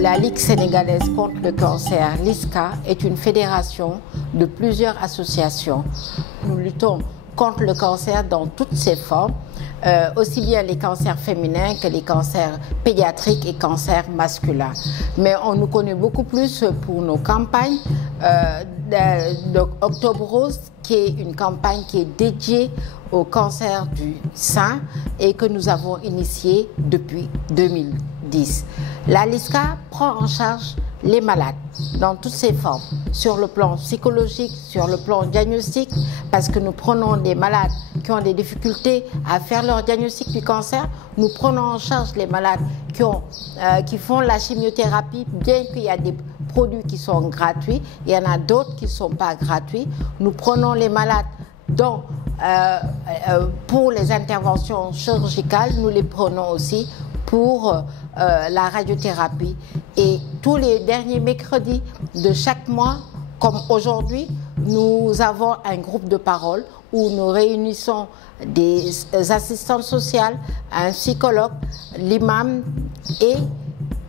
La Ligue sénégalaise contre le cancer, LISCA, est une fédération de plusieurs associations. Nous luttons contre le cancer dans toutes ses formes, aussi bien les cancers féminins que les cancers pédiatriques et cancers masculins. Mais on nous connaît beaucoup plus pour nos campagnes d'Octobre Rose, qui est une campagne qui est dédiée au cancer du sein et que nous avons initiée depuis 2010. La LISCA prend en charge les malades dans toutes ses formes, sur le plan psychologique, sur le plan diagnostic, parce que nous prenons des malades qui ont des difficultés à faire leur diagnostic du cancer. Nous prenons en charge les malades qui font la chimiothérapie, bien qu'il y a des produits qui sont gratuits, il y en a d'autres qui ne sont pas gratuits. Nous prenons les malades pour les interventions chirurgicales, nous les prenons aussi pour la radiothérapie. Et tous les derniers mercredis de chaque mois, comme aujourd'hui, nous avons un groupe de parole où nous réunissons des assistantes sociales, un psychologue, l'imam et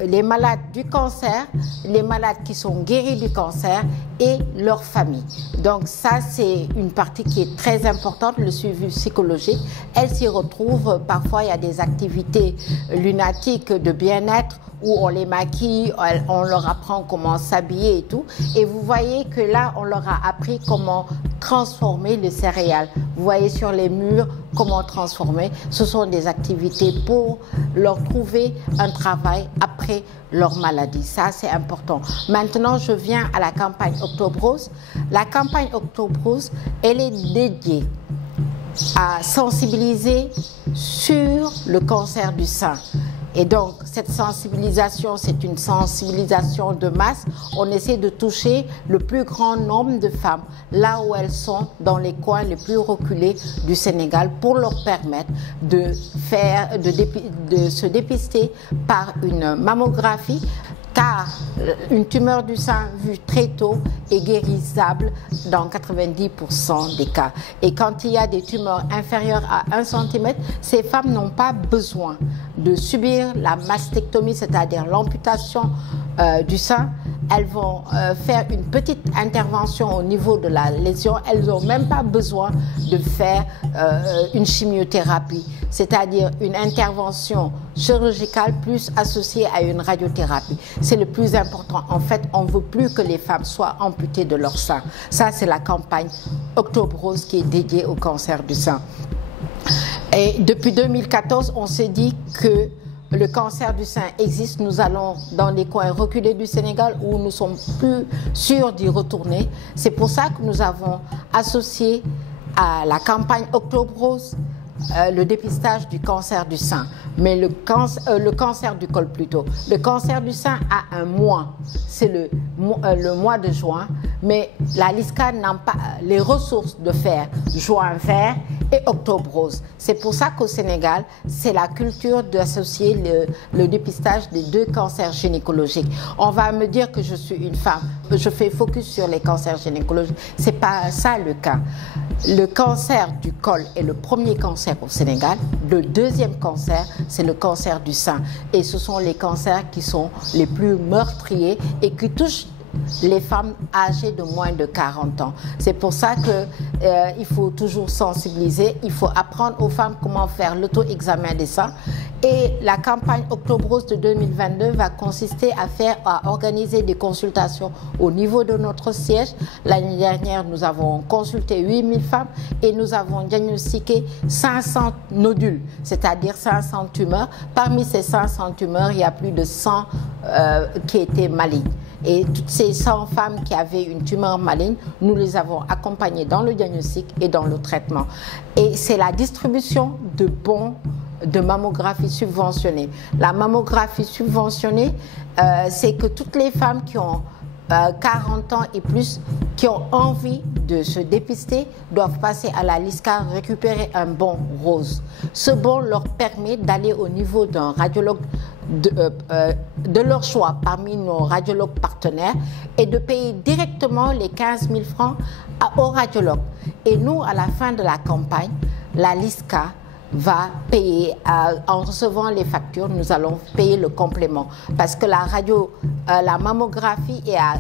les malades du cancer, les malades qui sont guéris du cancer et leurs familles. Donc ça, c'est une partie qui est très importante, le suivi psychologique. Elles s'y retrouvent. Parfois, il y a des activités lunatiques de bien-être où on les maquille, on leur apprend comment s'habiller et tout. Et vous voyez que là, on leur a appris comment transformer les céréales. Vous voyez sur les murs comment transformer. Ce sont des activités pour leur trouver un travail après leur maladie. Ça, c'est important. Maintenant, je viens à la campagne Octobre Rose. La campagne Octobre Rose, elle est dédiée à sensibiliser sur le cancer du sein. Et donc, cette sensibilisation, c'est une sensibilisation de masse. On essaie de toucher le plus grand nombre de femmes, là où elles sont, dans les coins les plus reculés du Sénégal, pour leur permettre de se dépister par une mammographie, car une tumeur du sein vue très tôt est guérissable dans 90% des cas. Et quand il y a des tumeurs inférieures à 1 cm, ces femmes n'ont pas besoin de subir la mastectomie, c'est-à-dire l'amputation du sein. Elles vont faire une petite intervention au niveau de la lésion. Elles n'ont même pas besoin de faire une chimiothérapie, c'est-à-dire une intervention chirurgicale plus associée à une radiothérapie. C'est le plus important. En fait, on ne veut plus que les femmes soient amputées de leur sein. Ça, c'est la campagne Octobre Rose qui est dédiée au cancer du sein. Et depuis 2014, on s'est dit que le cancer du sein existe. Nous allons dans les coins reculés du Sénégal où nous sommes plus sûrs d'y retourner. C'est pour ça que nous avons associé à la campagne Octobre Rose le dépistage du cancer du sein, mais le cancer du col plutôt. Le cancer du sein a un mois, c'est le mois de juin, mais la LISCA n'a pas les ressources de faire juin vert et octobre rose. C'est pour ça qu'au Sénégal, c'est la culture d'associer le dépistage des deux cancers gynécologiques. On va me dire que je suis une femme, je fais focus sur les cancers gynécologiques. C'est pas ça le cas. Le cancer du col est le premier cancer au Sénégal. Le deuxième cancer, c'est le cancer du sein. Et ce sont les cancers qui sont les plus meurtriers et qui touchent les femmes âgées de moins de 40 ans. C'est pour ça qu'il faut toujours sensibiliser, il faut apprendre aux femmes comment faire l'auto-examen des seins. Et la campagne Octobre Rose de 2022 va consister à organiser des consultations au niveau de notre siège. L'année dernière, nous avons consulté 8000 femmes et nous avons diagnostiqué 500 nodules, c'est-à-dire 500 tumeurs. Parmi ces 500 tumeurs, il y a plus de 100 qui étaient malignes. Et toutes ces 100 femmes qui avaient une tumeur maligne, nous les avons accompagnées dans le diagnostic et dans le traitement. Et c'est la distribution de bons de mammographie subventionnée. La mammographie subventionnée, c'est que toutes les femmes qui ont 40 ans et plus, qui ont envie de se dépister, doivent passer à la LISCA récupérer un bon rose. Ce bon leur permet d'aller au niveau d'un radiologue de leur choix parmi nos radiologues partenaires et de payer directement les 15 000 francs au radiologue. Et nous, à la fin de la campagne, la LISCA va payer, en recevant les factures, nous allons payer le complément. Parce que la mammographie est à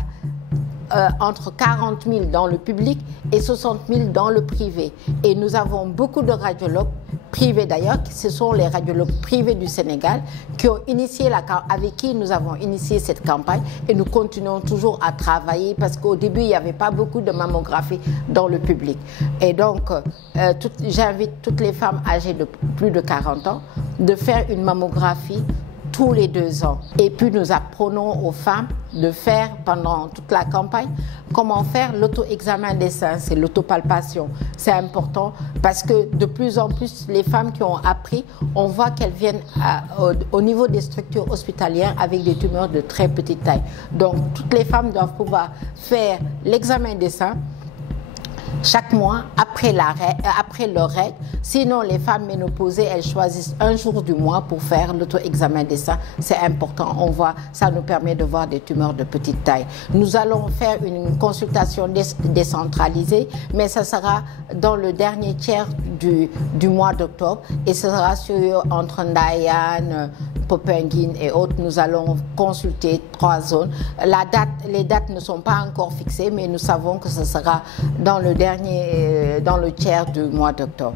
entre 40 000 dans le public et 60 000 dans le privé. Et nous avons beaucoup de radiologues privés d'ailleurs, ce sont les radiologues privés du Sénégal qui ont initié avec qui nous avons initié cette campagne et nous continuons toujours à travailler parce qu'au début il n'y avait pas beaucoup de mammographie dans le public. Et donc j'invite toutes les femmes âgées de plus de 40 ans de faire une mammographie tous les 2 ans. Et puis nous apprenons aux femmes de faire pendant toute la campagne comment faire l'auto-examen des seins, c'est l'autopalpation. C'est important parce que de plus en plus les femmes qui ont appris, on voit qu'elles viennent au niveau des structures hospitalières avec des tumeurs de très petite taille. Donc toutes les femmes doivent pouvoir faire l'examen des seins chaque mois après leur règle. Sinon, les femmes ménopausées, elles choisissent un jour du mois pour faire l'auto-examen des seins. C'est important. On voit, ça nous permet de voir des tumeurs de petite taille. Nous allons faire une consultation décentralisée, mais ça sera dans le dernier tiers du mois d'octobre et ce sera entre Ndayane, Popenguine et autres. Nous allons consulter 3 zones. Les dates ne sont pas encore fixées, mais nous savons que ce sera dans le tiers du mois d'octobre.